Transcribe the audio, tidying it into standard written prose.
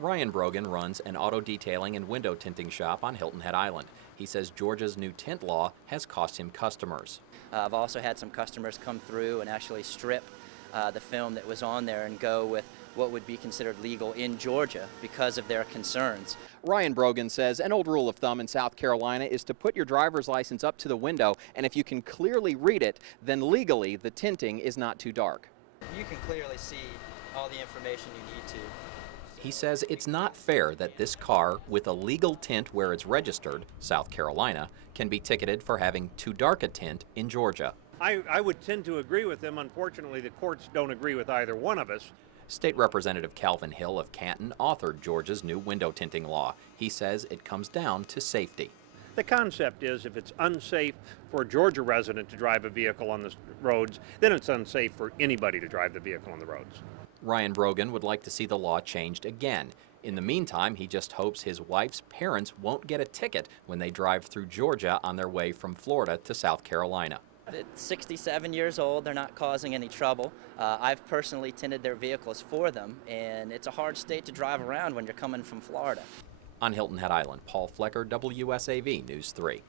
Ryan Brogan runs an auto detailing and window tinting shop on Hilton Head Island. He says Georgia's new tint law has cost him customers. I've also had some customers come through and actually strip the film that was on there and go with what would be considered legal in Georgia because of their concerns. Ryan Brogan says an old rule of thumb in South Carolina is to put your driver's license up to the window, and if you can clearly read it, then legally the tinting is not too dark. You can clearly see all the information you need to. He says it's not fair that this car with a legal tint where it's registered, South Carolina, can be ticketed for having too dark a tint in Georgia. I would tend to agree with them. Unfortunately, the courts don't agree with either one of us. State Representative Calvin Hill of Canton authored Georgia's new window tinting law. He says it comes down to safety. The concept is if it's unsafe for a Georgia resident to drive a vehicle on the roads, then it's unsafe for anybody to drive the vehicle on the roads. Ryan Brogan would like to see the law changed again. In the meantime, he just hopes his wife's parents won't get a ticket when they drive through Georgia on their way from Florida to South Carolina. At 67 years old, they're not causing any trouble. I've personally tinted their vehicles for them, and it's a hard state to drive around when you're coming from Florida. On Hilton Head Island, Paul Floeckher, WSAV News 3.